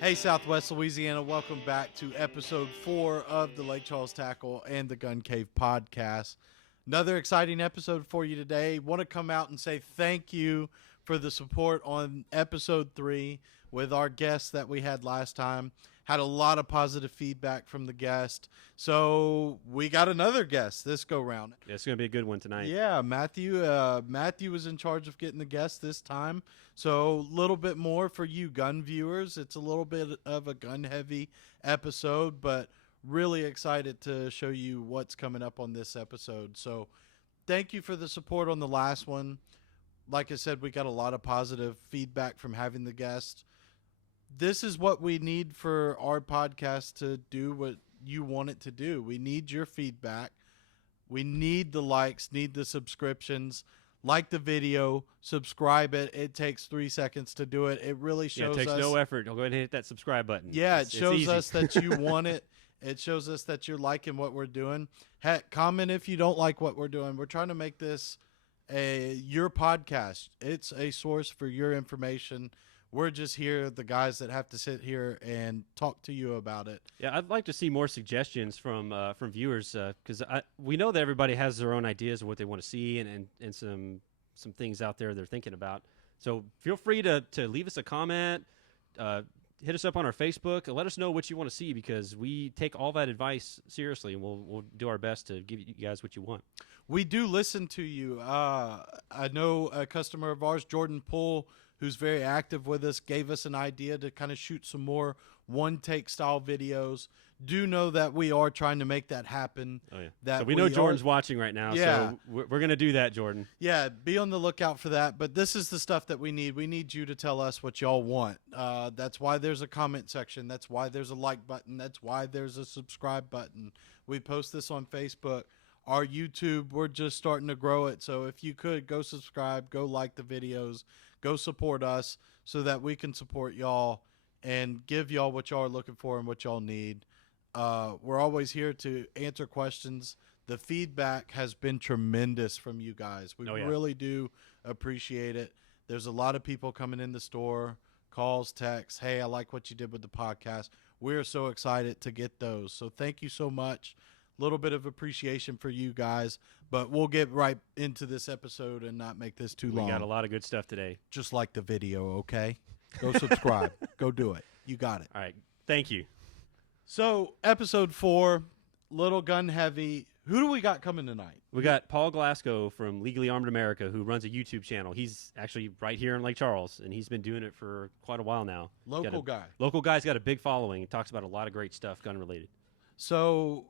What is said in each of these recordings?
Hey, Southwest Louisiana, welcome back to episode 4 of the Lake Charles Tackle and the Gun Cave podcast. Another exciting episode for you today. Want to come out and say thank you for the support on episode 3 with our guest that we had last time. Had a lot of positive feedback from the guest. So we got another guest this go round. Yeah, it's going to be a good one tonight. Yeah, Matthew was in charge of getting the guest this time. So a little bit more for you gun viewers. It's a little bit of a gun-heavy episode, but really excited to show you what's coming up on this episode. So thank you for the support on the last one. Like I said, we got a lot of positive feedback from having the guest. This is what we need for our podcast to do what you want it to do. We need your feedback. We need the likes, need the subscriptions. Like the video, subscribe it. It takes 3 seconds to do it. It really shows us. It takes no effort. Go ahead and hit that subscribe button. Yeah, it shows us that you want it. It shows us that you're liking what we're doing. Heck, comment if you don't like what we're doing. We're trying to make this your podcast. It's a source for your information. We're just here, the guys that have to sit here and talk to you about it. Yeah, I'd like to see more suggestions from viewers because we know that everybody has their own ideas of what they want to see and some things out there they're thinking about. So feel free to leave us a comment, hit us up on our Facebook, and let us know what you want to see because we take all that advice seriously and we'll do our best to give you guys what you want. We do listen to you. I know a customer of ours, Jordan Poole, who's very active with us, gave us an idea to kind of shoot some more one-take style videos. Do know that we are trying to make that happen. Oh, yeah. That so we know Jordan's watching right now, yeah. So we're going to do that, Jordan. Yeah, be on the lookout for that. But this is the stuff that we need. We need you to tell us what y'all want. That's why there's a comment section. That's why there's a like button. That's why there's a subscribe button. We post this on Facebook. Our YouTube, we're just starting to grow it. So if you could, go subscribe, go like the videos, go support us so that we can support y'all and give y'all what y'all are looking for and what y'all need. We're always here to answer questions. The feedback has been tremendous from you guys. We really do appreciate it. There's a lot of people coming in the store, calls, texts. Hey, I like what you did with the podcast. We're so excited to get those. So thank you so much. Little bit of appreciation for you guys, but we'll get right into this episode and not make this too long. We got a lot of good stuff today. Just like the video, okay? Go subscribe. Go do it. You got it. All right. Thank you. So, episode 4, little gun heavy. Who do we got coming tonight? We got Paul Glasco from Legally Armed America, who runs a YouTube channel. He's actually right here in Lake Charles, and he's been doing it for quite a while now. Local guy. Local guy's got a big following. He talks about a lot of great stuff gun-related. So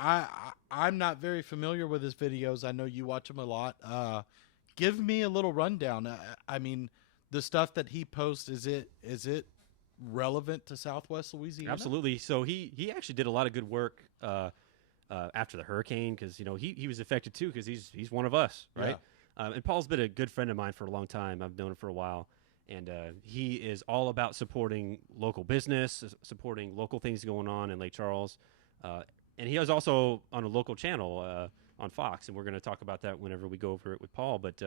I'm not very familiar with his videos. I know you watch him a lot. Give me a little rundown. I mean, the stuff that he posts, is it relevant to Southwest Louisiana? Absolutely. So he actually did a lot of good work after the hurricane because he was affected too because he's one of us, right? Yeah. And Paul's been a good friend of mine for a long time. I've known him for a while. And he is all about supporting local business, supporting local things going on in Lake Charles. And he is also on a local channel on Fox, and we're going to talk about that whenever we go over it with Paul. But,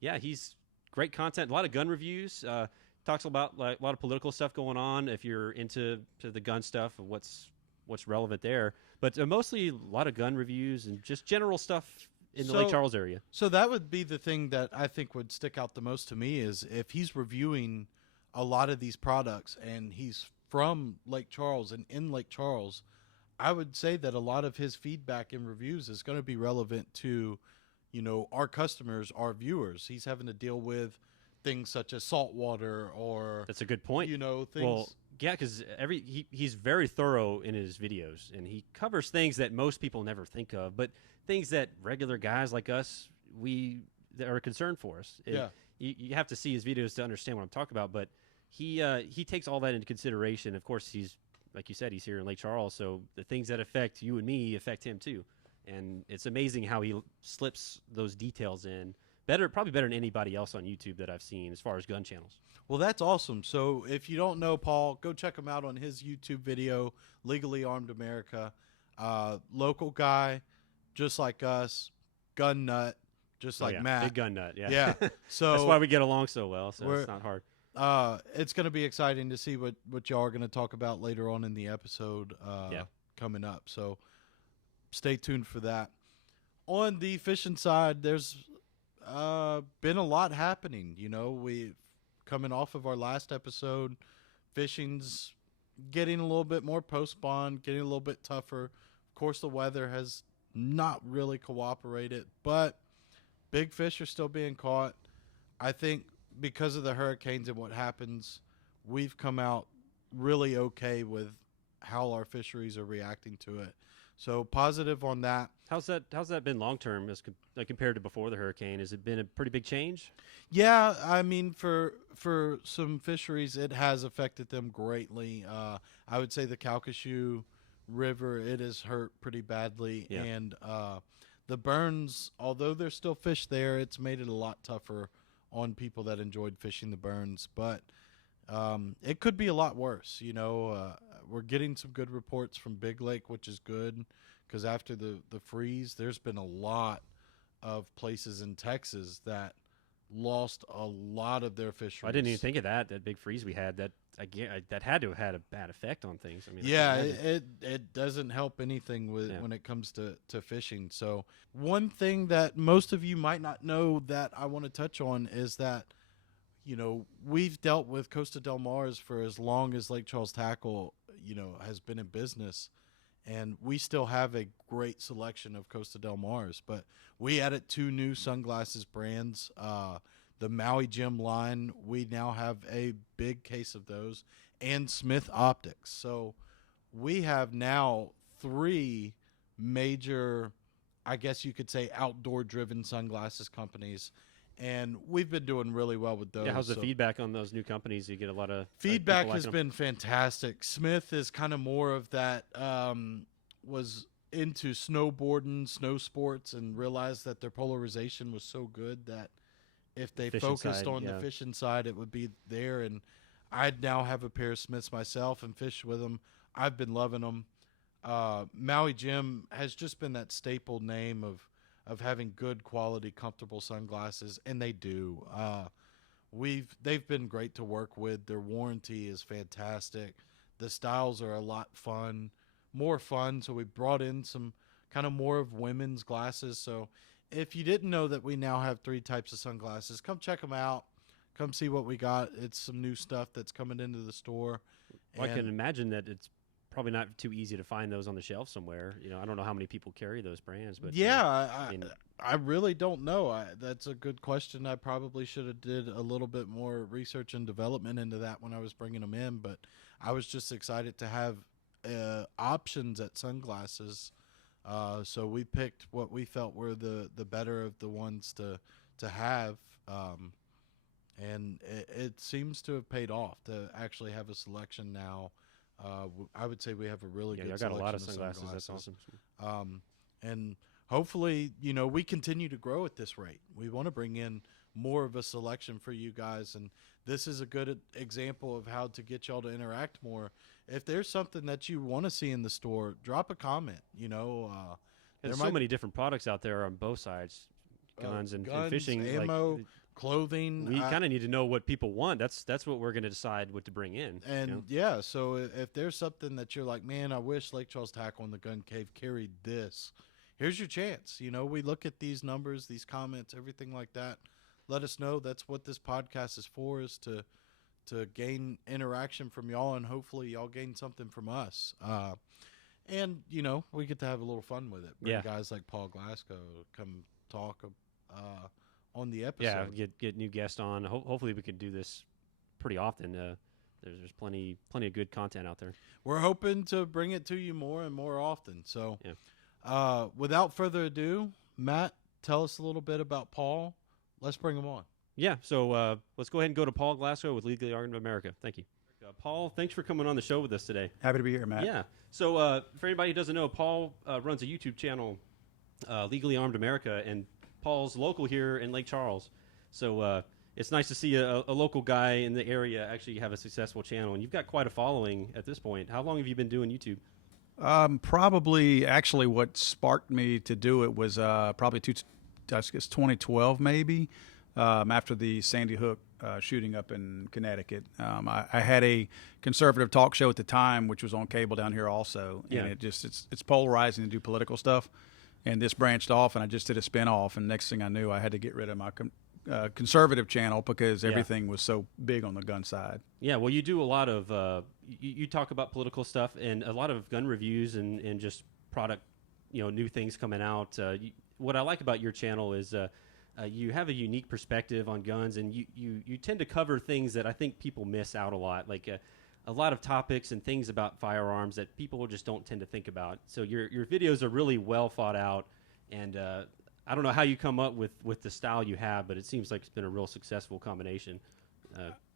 yeah, he's great content, a lot of gun reviews, talks about a lot of political stuff going on if you're into the gun stuff and what's relevant there. But mostly a lot of gun reviews and just general stuff in the Lake Charles area. So that would be the thing that I think would stick out the most to me is if he's reviewing a lot of these products and he's from Lake Charles and in Lake Charles, I would say that a lot of his feedback and reviews is going to be relevant to, our customers, our viewers. He's having to deal with things such as saltwater or... That's a good point. Things... Well, yeah, because he's very thorough in his videos, and he covers things that most people never think of, but things that regular guys like us, that are concerned for us. You have to see his videos to understand what I'm talking about, but he takes all that into consideration. Of course, he's... Like you said, he's here in Lake Charles, so the things that affect you and me affect him too. And it's amazing how he slips those details in. Probably better than anybody else on YouTube that I've seen as far as gun channels. Well, that's awesome. So if you don't know Paul, go check him out on his YouTube video, Legally Armed America. Local guy, just like us, gun nut, just Oh, like yeah. Matt. Big gun nut. Yeah. Yeah. So that's why we get along so well. So it's not hard. It's going to be exciting to see what y'all are going to talk about later on in the episode coming up. So stay tuned for that. On the fishing side, there's been a lot happening. You know, we coming off of our last episode, fishing's getting a little bit more post-spawn, getting a little bit tougher. Of course, the weather has not really cooperated, but big fish are still being caught. I think because of the hurricanes and what happens, we've come out really okay with how our fisheries are reacting to it. So positive on that. How's that been long term as compared to before the hurricane? Has it been a pretty big change? Yeah, I mean for some fisheries, it has affected them greatly. I would say the Calcasieu River, it has hurt pretty badly, and the burns, although there's still fish there, it's made it a lot tougher on people that enjoyed fishing the burns. But it could be a lot worse. You know, we're getting some good reports from Big Lake, which is good, because after the freeze, there's been a lot of places in Texas that lost a lot of their fisheries. I didn't even think of that big freeze we had. That had to have had a bad effect on things. I mean, yeah, it doesn't help anything when it comes to fishing. So one thing that most of you might not know that I want to touch on is that, you know, we've dealt with Costa Del Mars for as long as Lake Charles Tackle, you know, has been in business, and we still have a great selection of Costa Del Mars. But we added 2 new sunglasses brands. The Maui Gym line, we now have a big case of those, and Smith Optics. So we have now 3 major, I guess you could say, outdoor-driven sunglasses companies, and we've been doing really well with those. Yeah, how's the feedback on those new companies? You get a lot of feedback has been fantastic. Smith is kind of more of that, was into snowboarding, snow sports, and realized that their polarization was so good that if they focused on the fishing side, it would be there. And I now have a pair of Smiths myself and fish with them. I've been loving them. Maui Jim has just been that staple name of having good quality, comfortable sunglasses, and they do. They've been great to work with. Their warranty is fantastic. The styles are a lot more fun. So we brought in some kind of more of women's glasses. So if you didn't know that we now have 3 types of sunglasses, come check them out. Come see what we got. It's some new stuff that's coming into the store. Well, I can imagine that it's probably not too easy to find those on the shelf somewhere. You know, I don't know how many people carry those brands, but I really don't know. That's a good question. I probably should have did a little bit more research and development into that when I was bringing them in, but I was just excited to have options at sunglasses. So we picked what we felt were the better of the ones to have, and it seems to have paid off to actually have a selection now. I would say we have a really good selection. I got a lot of sunglasses. That's awesome. And hopefully, you know, we continue to grow at this rate. We want to bring in more of a selection for you guys, and this is a good example of how to get y'all to interact more. If there's something that you want to see in the store, drop a comment. You know, there's so many different products out there on both sides, guns and fishing, ammo, clothing. We kind of need to know what people want. That's what we're going to decide what to bring in. And yeah, so if there's something that you're like, man, I wish Lake Charles Tackle and the Gun Cave carried this, here's your chance. You know, we look at these numbers, these comments, everything like that. Let us know. That's what this podcast is for, is to gain interaction from y'all, and hopefully y'all gain something from us. And, you know, we get to have a little fun with it. Bring guys like Paul Glasco come talk on the episode. Yeah, get new guests on. Hopefully we can do this pretty often. There's plenty of good content out there. We're hoping to bring it to you more and more often. So without further ado, Matt, tell us a little bit about Paul. Let's bring him on. Yeah, so let's go ahead and go to Paul Glasco with Legally Armed America. Thank you. Paul, thanks for coming on the show with us today. Happy to be here, Matt. Yeah. So for anybody who doesn't know, Paul runs a YouTube channel, Legally Armed America, and Paul's local here in Lake Charles. So it's nice to see a local guy in the area actually have a successful channel. And you've got quite a following at this point. How long have you been doing YouTube? Probably, actually, what sparked me to do it was probably I guess 2012 maybe, after the Sandy Hook shooting up in Connecticut. I had a conservative talk show at the time, which was on cable down here also, and it's polarizing to do political stuff. And this branched off, and I just did a spinoff. And next thing I knew, I had to get rid of my conservative channel because everything was so big on the gun side. Yeah, well, you do a lot of you talk about political stuff and a lot of gun reviews and just product, new things coming out. What I like about your channel is you have a unique perspective on guns, and you tend to cover things that I think people miss out a lot, like a lot of topics and things about firearms that people just don't tend to think about. So your videos are really well thought out, and I don't know how you come up with the style you have, but it seems like it's been a real successful combination.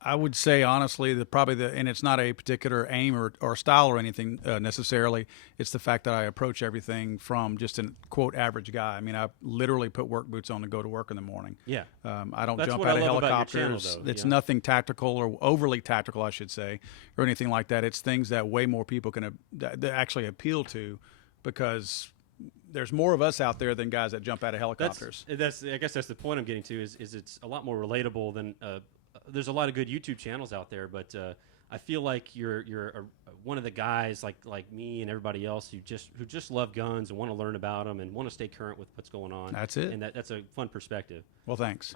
I would say honestly that and it's not a particular aim or style or anything necessarily. It's the fact that I approach everything from just an quote average guy. I mean, I literally put work boots on to go to work in the morning. Yeah. I don't That's jump what out I of love about your helicopters. channel, though, It's nothing tactical or overly tactical, I should say, or anything like that. It's things that way more people can that actually appeal to, because there's more of us out there than guys that jump out of helicopters. I guess that's the point I'm getting to is it's a lot more relatable than there's a lot of good YouTube channels out there, but I feel like you're one of the guys like me and everybody else who just love guns and want to learn about them and want to stay current with what's going on. That's it. And that's a fun perspective. Well, thanks.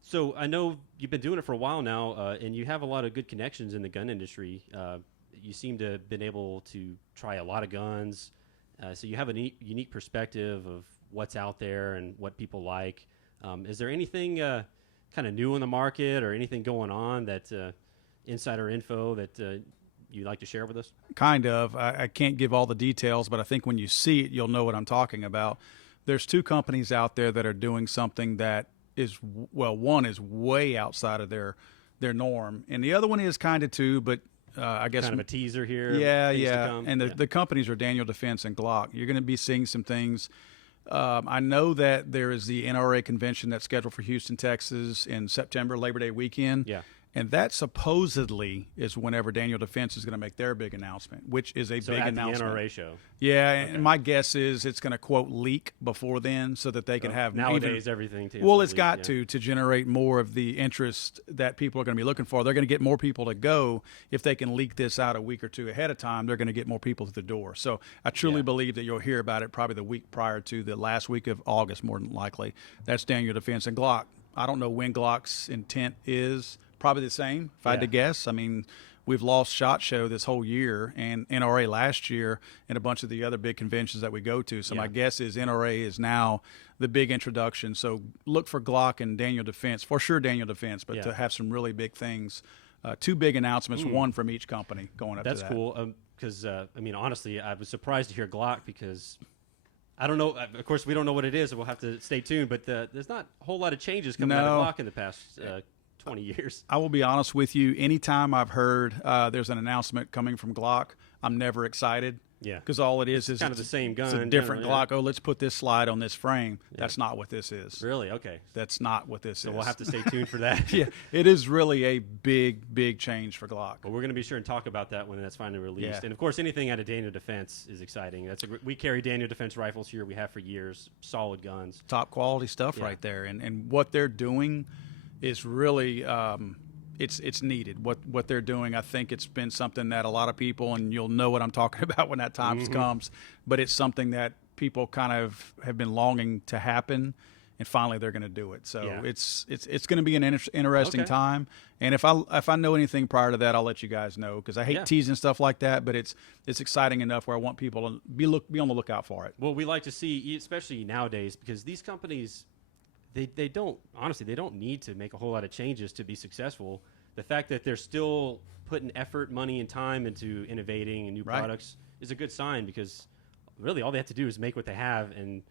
So I know you've been doing it for a while now, and you have a lot of good connections in the gun industry. You seem to have been able to try a lot of guns, so you have a unique perspective of what's out there and what people like. Is there anything kind of new in the market or anything going on that insider info that you'd like to share with us? Kind of. I can't give all the details, but I think when you see it, you'll know what I'm talking about. There's two companies out there that are doing something that is, well, one is way outside of their norm, and the other one is kind of too, but I guess kind of a teaser here. Yeah. And the companies are Daniel Defense and Glock. You're going to be seeing some things. I know that there is the NRA convention that's scheduled for Houston, Texas in September, Labor Day weekend. Yeah. And that supposedly is whenever Daniel Defense is going to make their big announcement, which is a big announcement. The NRA show. Yeah, okay. And my guess is it's going to, quote, leak before then so that they can have nowadays everything too. Well, it's got to generate more of the interest that people are going to be looking for. They're going to get more people to go if they can leak this out a week or two ahead of time. They're going to get more people to the door. So I truly believe that you'll hear about it probably the week prior to the last week of August, more than likely. That's Daniel Defense and Glock. I don't know when Glock's intent is. Probably the same, if I had to guess. I mean, we've lost SHOT Show this whole year and NRA last year and a bunch of the other big conventions that we go to. So my guess is NRA is now the big introduction. So look for Glock and Daniel Defense, for sure Daniel Defense, but to have some really big things. Two big announcements, one from each company going up to that. That's cool because, I mean, honestly, I was surprised to hear Glock because I don't know. Of course, we don't know what it is. So we'll have to stay tuned. But there's not a whole lot of changes coming out of Glock in the past 20 years. I will be honest with you. Anytime I've heard there's an announcement coming from Glock, I'm never excited. Yeah. Because all it is kind of the same gun. It's a different Glock. Oh, let's put this slide on this frame. Yeah. That's not what this is. Really? Okay. That's not what this is. So we'll have to stay tuned for that. Yeah. It is really a big, big change for Glock. Well, we're going to be sure and talk about that when that's finally released. Yeah. And, of course, anything out of Daniel Defense is exciting. We carry Daniel Defense rifles here. We have for years. Solid guns. Top quality stuff right there. And what they're doing is really it's needed. What they're doing, I think it's been something that a lot of people, and you'll know what I'm talking about when that time comes, but it's something that people kind of have been longing to happen, and finally they're going to do it. So it's going to be an interesting time. And if I know anything prior to that, I'll let you guys know, because I hate teasing stuff like that, but it's exciting enough where I want people to be on the lookout for it. Well, we like to see, especially nowadays, because these companies, they don't need to make a whole lot of changes to be successful. The fact that they're still putting effort, money, and time into innovating and new products is a good sign, because really all they have to do is make what they have, and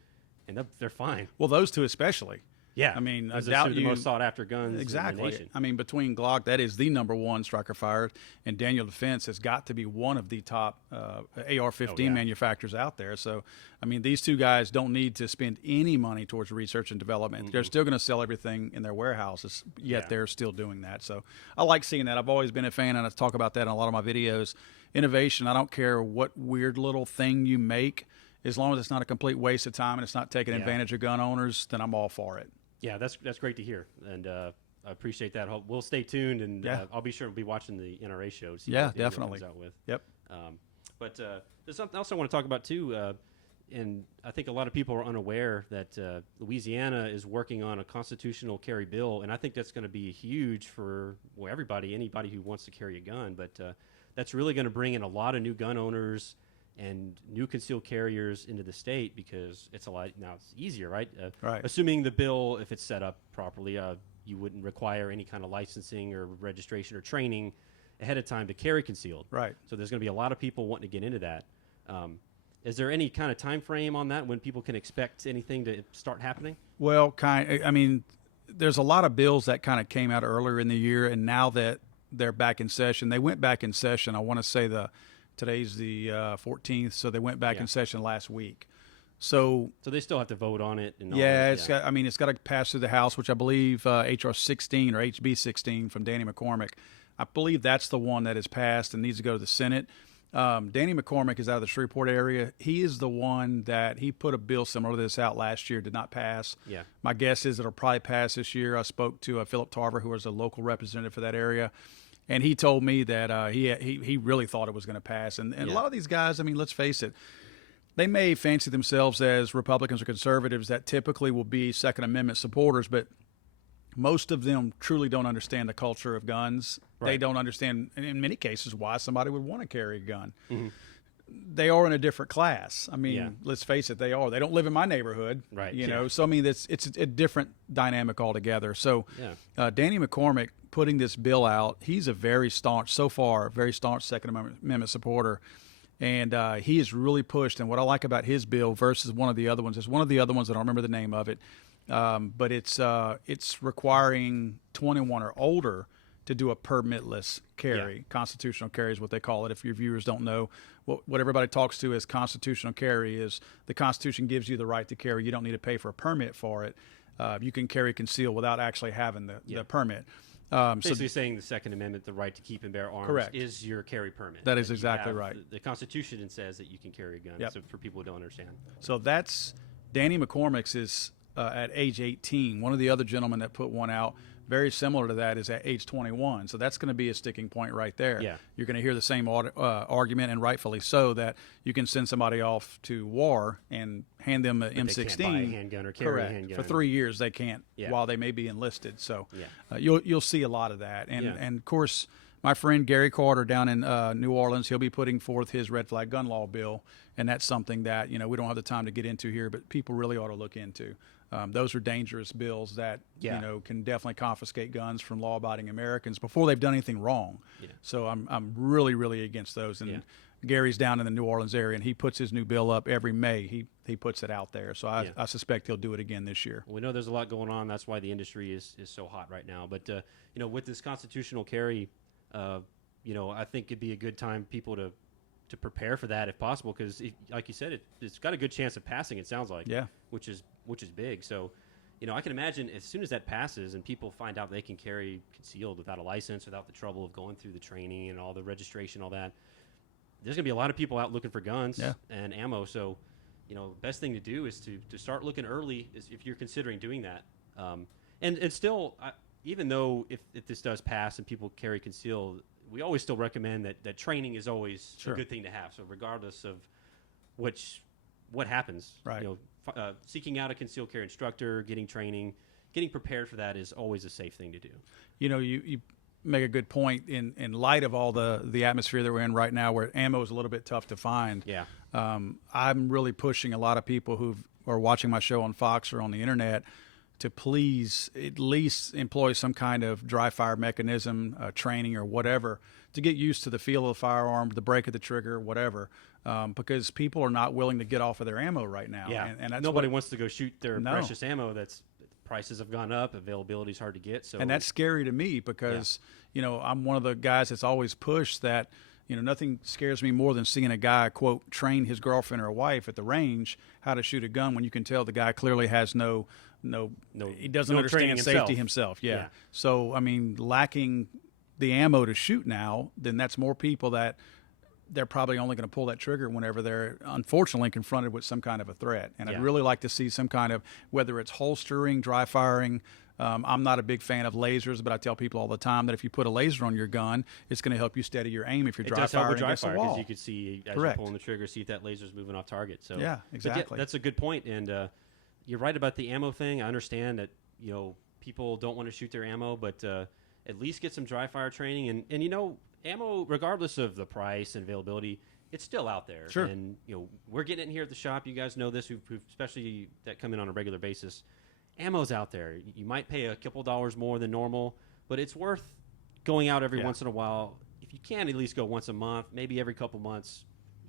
they're fine. Well, those two especially. Yeah, I mean, I doubt the most sought after guns exactly. in the nation. I mean, between Glock, that is the #1 striker fired, and Daniel Defense has got to be one of the top AR-15 manufacturers out there. So, I mean, these two guys don't need to spend any money towards research and development. They're still going to sell everything in their warehouses, yet they're still doing that. So, I like seeing that. I've always been a fan, and I talk about that in a lot of my videos. Innovation. I don't care what weird little thing you make. as long as it's not a complete waste of time and it's not taking advantage of gun owners, then I'm all for it. Yeah, that's great to hear, and I appreciate that. We'll stay tuned, and I'll be sure to be watching the NRA show to see what Daniel definitely comes out with. Yep. But there's something else I want to talk about too, and I think a lot of people are unaware that Louisiana is working on a constitutional carry bill, and I think that's going to be huge for anybody who wants to carry a gun. But that's really going to bring in a lot of new gun owners and new concealed carriers into the state, because it's easier, right? Right. Assuming the bill, if it's set up properly, you wouldn't require any kind of licensing or registration or training ahead of time to carry concealed. Right. So there's going to be a lot of people wanting to get into that. Is there any kind of time frame on that when people can expect anything to start happening? Well, there's a lot of bills that kind of came out earlier in the year, and now that they're back in session, they went back in session. I want to say today's the 14th, so they went back in session last week. So they still have to vote on it. And it's got to pass through the House, which I believe HR 16 or HB 16 from Danny McCormick. I believe that's the one that has passed and needs to go to the Senate. Danny McCormick is out of the Shreveport area. He is the one that he put a bill similar to this out last year, did not pass. Yeah. My guess is it'll probably pass this year. I spoke to Philip Tarver, who was a local representative for that area, and he told me that he really thought it was going to pass. And a lot of these guys, let's face it, they may fancy themselves as Republicans or conservatives that typically will be Second Amendment supporters, but most of them truly don't understand the culture of guns. Right. They don't understand, in many cases, why somebody would want to carry a gun. Mm-hmm. They are in a different class. Let's face it, they are. They don't live in my neighborhood, right? You know, so it's a different dynamic altogether. So, Danny McCormick putting this bill out, he's a very staunch Second Amendment supporter, and he is really pushed. And what I like about his bill versus one of the other ones is one of the other ones, I don't remember the name of it, but it's requiring 21 or older to do a permitless carry. Constitutional carry is what they call it. If your viewers don't know, what everybody talks to as constitutional carry is the Constitution gives you the right to carry. You don't need to pay for a permit for it. You can carry concealed without actually having the permit. Basically saying the Second Amendment, the right to keep and bear arms, correct, is your carry permit. That is exactly right. The Constitution says that you can carry a gun, so for people who don't understand. So that's Danny McCormick's is at age 18. One of the other gentlemen that put one out very similar to that is at age 21. So that's going to be a sticking point right there. Yeah. You're going to hear the same argument, and rightfully so, that you can send somebody off to war and hand them an M16. They can't buy a handgun or carry a handgun. For 3 years they can't, while they may be enlisted. So you'll see a lot of that. And of course, my friend Gary Carter down in New Orleans, he'll be putting forth his red flag gun law bill, and that's something that we don't have the time to get into here, but people really ought to look into. Those are dangerous bills that can definitely confiscate guns from law-abiding Americans before they've done anything wrong. Yeah. So I'm really, really against those. And Gary's down in the New Orleans area, and he puts his new bill up every May. He puts it out there. So I suspect he'll do it again this year. Well, we know there's a lot going on. That's why the industry is so hot right now. But with this constitutional carry, I think it'd be a good time people to prepare for that if possible, because like you said, it's got a good chance of passing, it sounds like, which is big. So I can imagine as soon as that passes and people find out they can carry concealed without a license, without the trouble of going through the training and all the registration, all that, there's gonna be a lot of people out looking for guns and ammo. So best thing to do is to start looking early if you're considering doing that. And still, even though if this does pass and people carry concealed, we always still recommend that training is always a good thing to have. So regardless of what happens, right. Seeking out a concealed carry instructor, getting training, getting prepared for that is always a safe thing to do. You make a good point in light of all the atmosphere that we're in right now, where ammo is a little bit tough to find. Yeah. I'm really pushing a lot of people who are watching my show on Fox or on the internet to please at least employ some kind of dry fire mechanism, training or whatever, to get used to the feel of the firearm, the break of the trigger, whatever, because people are not willing to get off of their ammo right now. Yeah, and that's nobody wants to go shoot their precious ammo. Prices have gone up, availability is hard to get. So, and that's scary to me because I'm one of the guys that's always pushed that. Nothing scares me more than seeing a guy, quote, train his girlfriend or wife at the range how to shoot a gun when you can tell the guy clearly has he doesn't understand safety himself. Yeah. So, lacking the ammo to shoot now, then that's more people that they're probably only going to pull that trigger whenever they're unfortunately confronted with some kind of a threat. And I'd really like to see some kind of, whether it's holstering, dry firing. I'm not a big fan of lasers, but I tell people all the time that if you put a laser on your gun, it's going to help you steady your aim if you're dry firing against a wall. Because you could see as you're pulling the trigger, see if that laser's moving off target. So yeah, exactly. That's a good point. And you're right about the ammo thing. I understand that people don't want to shoot their ammo, but at least get some dry fire training. And ammo, regardless of the price and availability, it's still out there. Sure. And we're getting it in here at the shop. You guys know this, who especially that come in on a regular basis. Ammo's out there. You might pay a couple dollars more than normal, but it's worth going out every once in a while. If you can, at least go once a month, maybe every couple months.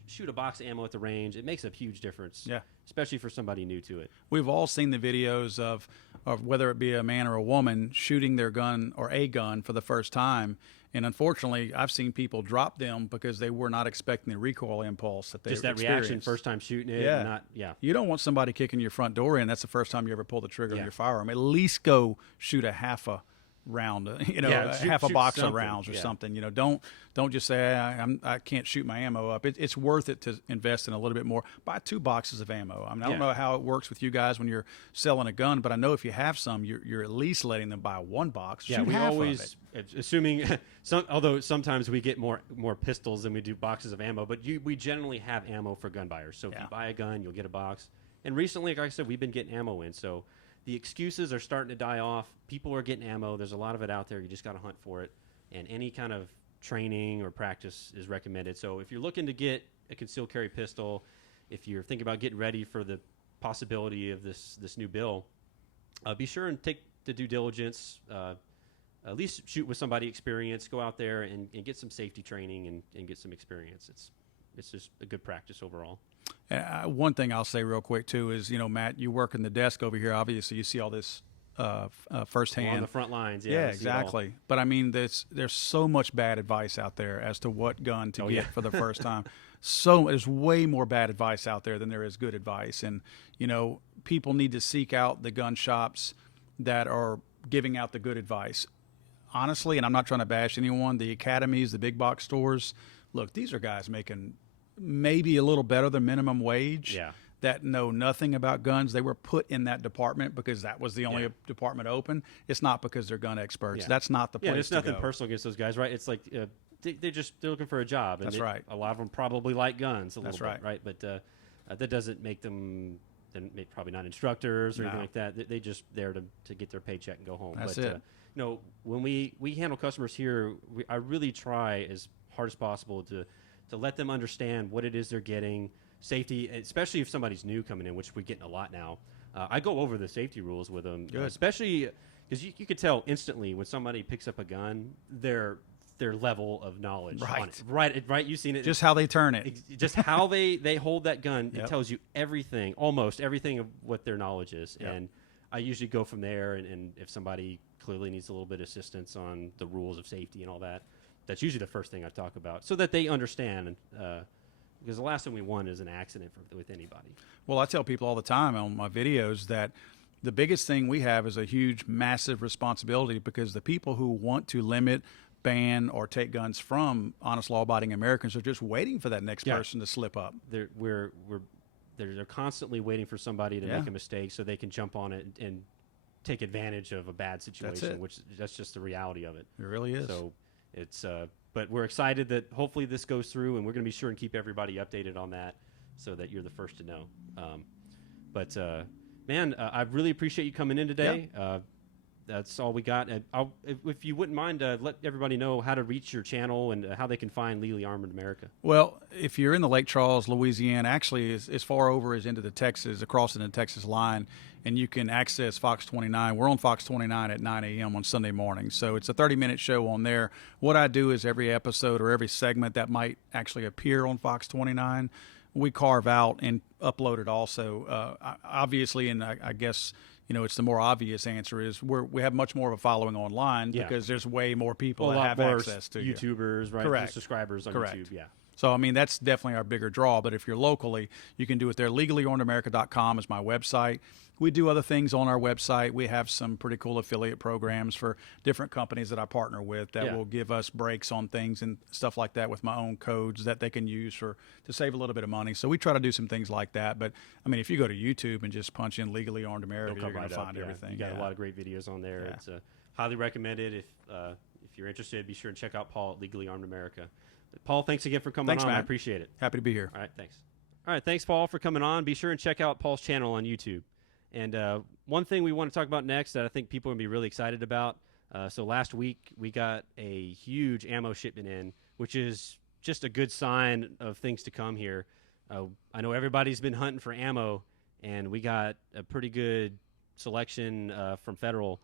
Shoot a box of ammo at the range. It makes a huge difference. Yeah. Especially for somebody new to it. We've all seen the videos of whether it be a man or a woman shooting their gun or a gun for the first time. And unfortunately, I've seen people drop them because they were not expecting the recoil impulse that they just that experienced. Reaction first time shooting it. You don't want somebody kicking your front door in. That's the first time you ever pull the trigger on your firearm. At least go shoot a half a round, half a box of rounds or something. Don't just say I can't shoot my ammo up. It's worth it to invest in a little bit more. Buy 2 boxes of ammo. I mean, I don't know how it works with you guys when you're selling a gun, but I know if you have some, you're at least letting them buy 1 box. Yeah, we always, assuming although sometimes we get more pistols than we do boxes of ammo, but we generally have ammo for gun buyers. So if you buy a gun, you'll get a box. And recently, like I said, we've been getting ammo in. So the excuses are starting to die off. People are getting ammo. There's a lot of it out there. You just got to hunt for it. And any kind of training or practice is recommended. So if you're looking to get a concealed carry pistol, if you're thinking about getting ready for the possibility of this new bill, be sure and take the due diligence. At least shoot with somebody experienced. Go out there and get some safety training and get some experience. It's just a good practice overall. One thing I'll say real quick, too, is, Matt, you work in the desk over here. Obviously, you see all this firsthand. On the front lines, yeah exactly. But, I mean, there's so much bad advice out there as to what gun to get for the first time. There's way more bad advice out there than there is good advice. And, people need to seek out the gun shops that are giving out the good advice. Honestly, and I'm not trying to bash anyone, the academies, the big box stores, look, these are guys making maybe a little better than minimum wage that know nothing about guns. They were put in that department because that was the only department open. It's not because they're gun experts. That's not the place to go. There's nothing personal against those guys, right? It's like they're looking for a job. And That's right. A lot of them probably like guns a little bit, right? But that doesn't make them probably not instructors or anything like that. They just there to get their paycheck and go home. That's it. When we handle customers here, I really try as hard as possible to let them understand what it is they're getting, safety, especially if somebody's new coming in, which we're getting a lot now. I go over the safety rules with them, especially because you could tell instantly when somebody picks up a gun, their level of knowledge on it. Right. You've seen it. Just how they turn it. Just how they hold that gun. It tells you everything, almost everything of what their knowledge is. Yep. And I usually go from there, and if somebody clearly needs a little bit of assistance on the rules of safety and all that, that's usually the first thing I talk about so that they understand. Because the last thing we want is an accident with anybody. Well, I tell people all the time on my videos that the biggest thing we have is a huge, massive responsibility because the people who want to limit, ban, or take guns from honest, law-abiding Americans are just waiting for that next person to slip up. They're constantly waiting for somebody to make a mistake so they can jump on it and take advantage of a bad situation, that's just the reality of it. It really is. So it's but we're excited that hopefully this goes through, and we're going to be sure and keep everybody updated on that so that you're the first to know. Man, I really appreciate you coming in today. That's all we got. If you wouldn't mind, let everybody know how to reach your channel and how they can find Legally Armed America. Well, if you're in the Lake Charles, Louisiana, actually as far over as into the Texas, across the Texas line, and you can access Fox 29. We're on Fox 29 at 9 a.m. on Sunday morning. So it's a 30-minute show on there. What I do is every episode or every segment that might actually appear on Fox 29, we carve out and upload it also. Obviously, and I guess it's the more obvious answer is we have much more of a following online because there's way more people that have access to YouTubers, right? Correct. Subscribers on YouTube, So, I mean, that's definitely our bigger draw. But if you're locally, you can do it there. LegallyArmedAmerica.com is my website. We do other things on our website. We have some pretty cool affiliate programs for different companies that I partner with that will give us breaks on things and stuff like that with my own codes that they can use to save a little bit of money. So we try to do some things like that. But, I mean, if you go to YouTube and just punch in Legally Armed America, you're going to find everything. You got a lot of great videos on there. Yeah. It's highly recommended. If you're interested, be sure and check out Paul at Legally Armed America. Paul, thanks again for coming on. Matt. I appreciate it. Happy to be here. All right, thanks. All right, thanks, Paul, for coming on. Be sure and check out Paul's channel on YouTube. And one thing we want to talk about next that I think people are going to be really excited about. So last week we got a huge ammo shipment in, which is just a good sign of things to come here. I know everybody's been hunting for ammo, and we got a pretty good selection from Federal.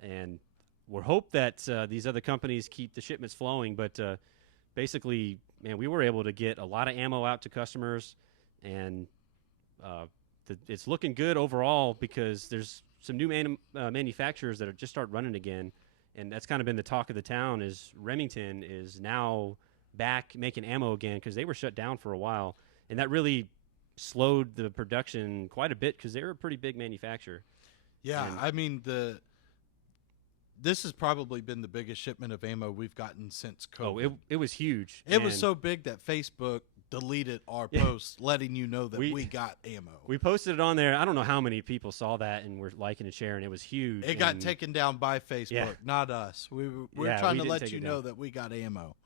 And we're hope that these other companies keep the shipments flowing. But basically, man, we were able to get a lot of ammo out to customers, and it's looking good overall because there's some new manufacturers that are just start running again, and that's kind of been the talk of the town. Is Remington is now back making ammo again because they were shut down for a while, and that really slowed the production quite a bit because they're a pretty big manufacturer. Yeah, I mean this has probably been the biggest shipment of ammo we've gotten since COVID. Oh, it was huge. It was so big that Facebook deleted our post letting you know that we got ammo. We posted it on there. I don't know how many people saw that and were liking and sharing. It was huge. It got taken down by Facebook, not us. We're trying to let you know that we got ammo.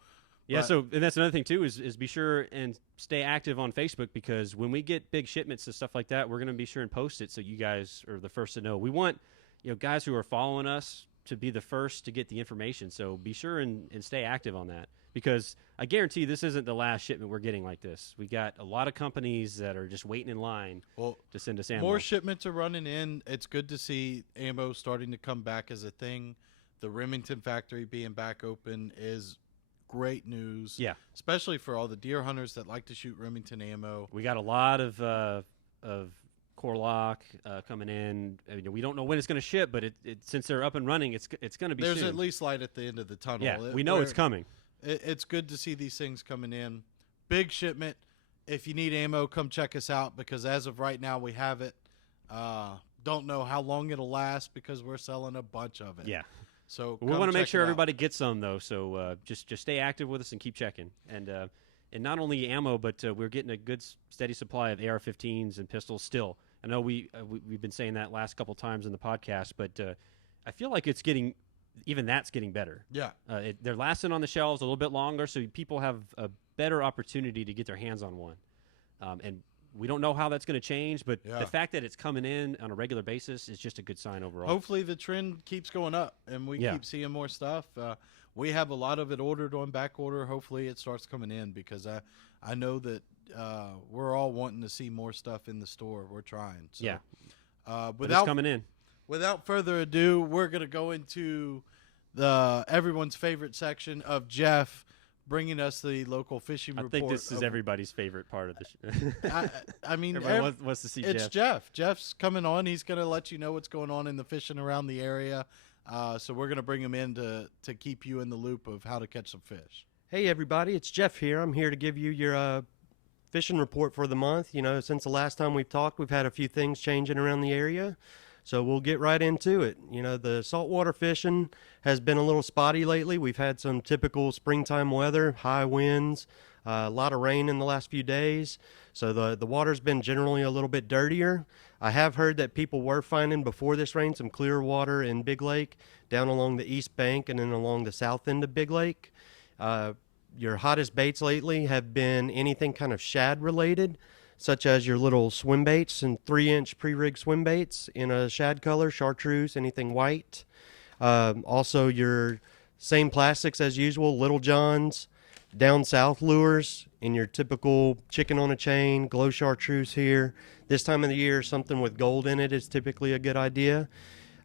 Yeah, and that's another thing too is be sure and stay active on Facebook, because when we get big shipments and stuff like that, we're going to be sure and post it so you guys are the first to know. We want guys who are following us to be the first to get the information. So be sure and stay active on that, because I guarantee this isn't the last shipment we're getting like this. We got a lot of companies that are just waiting in line to send us ammo. More shipments are running in. It's good to see ammo starting to come back as a thing. The Remington factory being back open is great news. Yeah. Especially for all the deer hunters that like to shoot Remington ammo. We got a lot of core lock coming in. We don't know when it's going to ship, but since they're up and running, it's going to be There's soon. at least light at the end of the tunnel. Yeah, we know it's coming. It's good to see these things coming in. Big shipment. If you need ammo, come check us out, because as of right now, we have it. Don't know how long it'll last because we're selling a bunch of it. Yeah. So we want to make sure everybody gets some, though. So just stay active with us and keep checking. And not only ammo, but we're getting a good steady supply of AR-15s and pistols still. I know we've been saying that last couple times in the podcast, but I feel like it's getting – even that's getting better. Yeah. They're lasting on the shelves a little bit longer, so people have a better opportunity to get their hands on one. And we don't know how that's going to change, but the fact that it's coming in on a regular basis is just a good sign overall. Hopefully the trend keeps going up and we keep seeing more stuff. We have a lot of it ordered on back order. Hopefully it starts coming in, because I know that we're all wanting to see more stuff in the store. We're trying. So, but it's coming in. Without further ado, we're going to go into everyone's favorite section of Jeff bringing us the local fishing report. I think this is everybody's favorite part of the show. I mean, everybody wants to see Jeff. It's Jeff. Jeff's coming on. He's going to let you know what's going on in the fishing around the area. So we're going to bring him in to keep you in the loop of how to catch some fish. Hey, everybody. It's Jeff here. I'm here to give you your fishing report for the month. Since the last time we've talked, we've had a few things changing around the area. So we'll get right into it. The saltwater fishing has been a little spotty lately. We've had some typical springtime weather, high winds, a lot of rain in the last few days. So the water's been generally a little bit dirtier. I have heard that people were finding before this rain some clear water in Big Lake, down along the east bank and then along the south end of Big Lake. Your hottest baits lately have been anything kind of shad related, such as your little swim baits and 3-inch pre-rig swim baits in a shad color, chartreuse, anything white. Also your same plastics as usual, Little Johns, down south lures in your typical chicken on a chain, glow chartreuse here. This time of the year, something with gold in it is typically a good idea.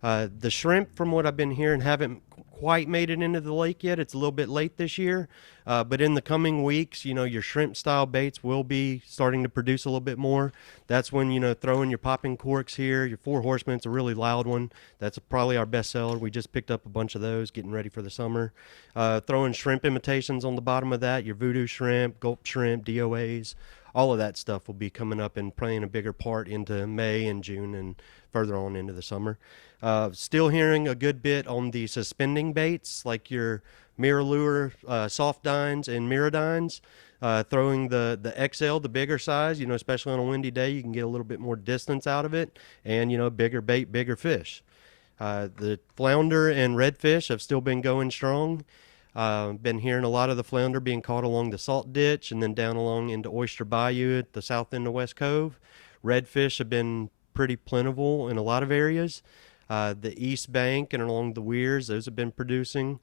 The shrimp, from what I've been hearing, haven't quite made it into the lake yet. It's a little bit late this year, but in the coming weeks, your shrimp style baits will be starting to produce a little bit more. That's when, throwing your popping corks here. Your Four Horsemen's a really loud one. That's probably our best seller. We just picked up a bunch of those, getting ready for the summer. Throwing shrimp imitations on the bottom of that, your voodoo shrimp, gulp shrimp, DOAs, all of that stuff will be coming up and playing a bigger part into May and June and further on into the summer. Still hearing a good bit on the suspending baits, like your mirror lure, soft dines and mirrodines. Throwing the XL, the bigger size, especially on a windy day, you can get a little bit more distance out of it, and bigger bait, bigger fish. The flounder and redfish have still been going strong. Been hearing a lot of the flounder being caught along the Salt Ditch and then down along into Oyster Bayou at the south end of West Cove. Redfish have been pretty plentiful in a lot of areas. The East Bank and along the weirs, those have been producing.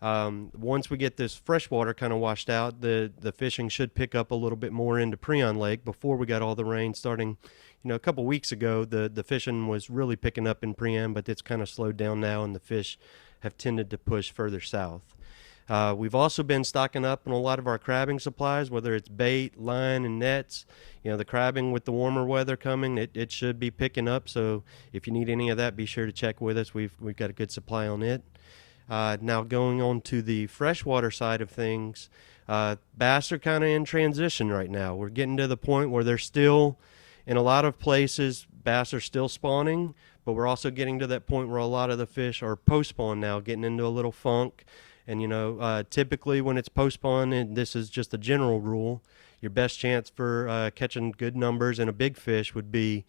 Once we get this freshwater kind of washed out, the fishing should pick up a little bit more into Prion Lake. Before we got all the rain starting, a couple weeks ago, the fishing was really picking up in Prion, but it's kind of slowed down now, and the fish have tended to push further south. We've also been stocking up on a lot of our crabbing supplies, whether it's bait, line, and nets. The crabbing with the warmer weather coming, it should be picking up. So if you need any of that, be sure to check with us. We've got a good supply on it. Now going on to the freshwater side of things, bass are kind of in transition right now. We're getting to the point where they're still, in a lot of places, bass are still spawning, but we're also getting to that point where a lot of the fish are post-spawn now, getting into a little funk. And, typically when it's post-spawn, and this is just a general rule, your best chance for catching good numbers and a big fish would be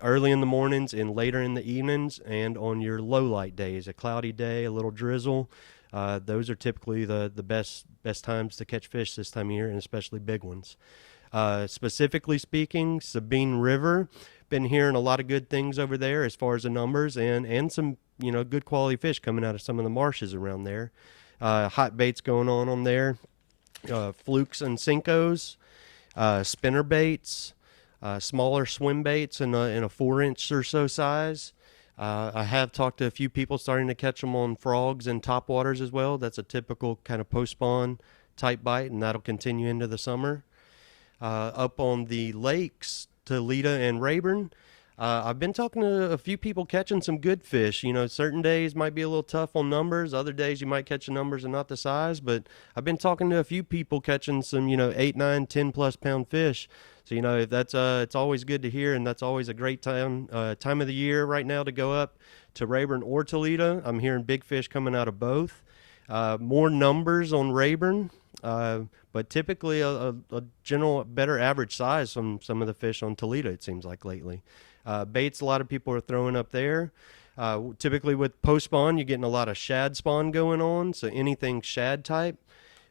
early in the mornings and later in the evenings, and on your low light days, a cloudy day, a little drizzle. Those are typically the best times to catch fish this time of year, and especially big ones. Specifically speaking, Sabine River, been hearing a lot of good things over there as far as the numbers, and some good quality fish coming out of some of the marshes around there. Hot baits going on there, flukes and Cincos, spinner baits, smaller swim baits in a 4-inch or so size. I have talked to a few people starting to catch them on frogs and topwaters as well. That's a typical kind of post-spawn type bite, and that'll continue into the summer. Up on the lakes, Toledo and Rayburn, I've been talking to a few people catching some good fish. Certain days might be a little tough on numbers. Other days you might catch the numbers and not the size. But I've been talking to a few people catching some, 8, 9, 10+ pound fish. So, if that's it's always good to hear, and that's always a great time of the year right now to go up to Rayburn or Toledo. I'm hearing big fish coming out of both. More numbers on Rayburn, but typically a general better average size from some of the fish on Toledo, it seems like lately. Baits, a lot of people are throwing up there. Typically with post-spawn, you're getting a lot of shad spawn going on, so anything shad type.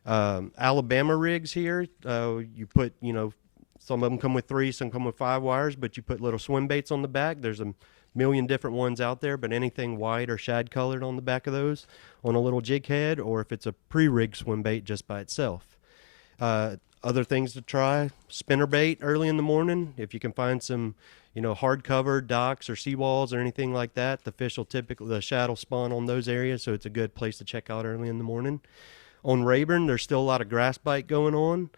Alabama rigs here, you put, some of them come with 3, some come with 5 wires, but you put little swim baits on the back. There's a million different ones out there, but anything white or shad colored on the back of those on a little jig head, or if it's a pre-rigged swim bait just by itself. Other things to try, spinner bait early in the morning. If you can find some, hardcover docks or seawalls or anything like that, the shad will spawn on those areas, so it's a good place to check out early in the morning. On Rayburn, there's still a lot of grass bite going on,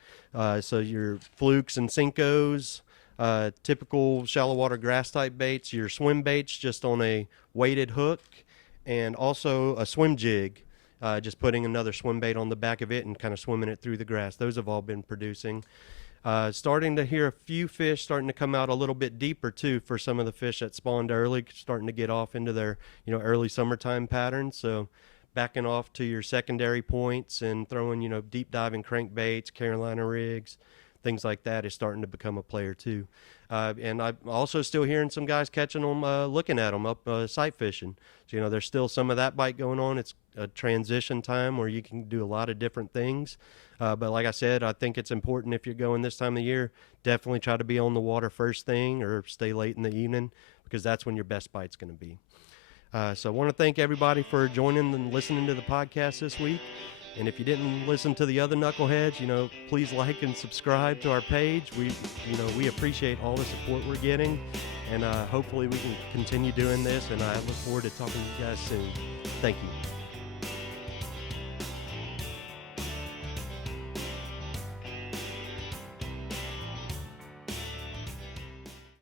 so your flukes and Cincos, typical shallow water grass type baits, your swim baits just on a weighted hook, and also a swim jig, just putting another swim bait on the back of it and kind of swimming it through the grass. Those have all been producing. Starting to hear a few fish starting to come out a little bit deeper too for some of the fish that spawned early, starting to get off into their early summertime patterns. So backing off to your secondary points and throwing deep diving crankbaits, Carolina rigs, things like that is starting to become a player too. And I'm also still hearing some guys catching them, looking at them up sight fishing. So, there's still some of that bite going on. It's a transition time where you can do a lot of different things. But like I said, I think it's important if you're going this time of the year, definitely try to be on the water first thing or stay late in the evening, because that's when your best bite's going to be. So I want to thank everybody for joining and listening to the podcast this week. And if you didn't listen to the other knuckleheads, please like and subscribe to our page. We appreciate all the support we're getting, and hopefully we can continue doing this. And I look forward to talking to you guys soon. Thank you.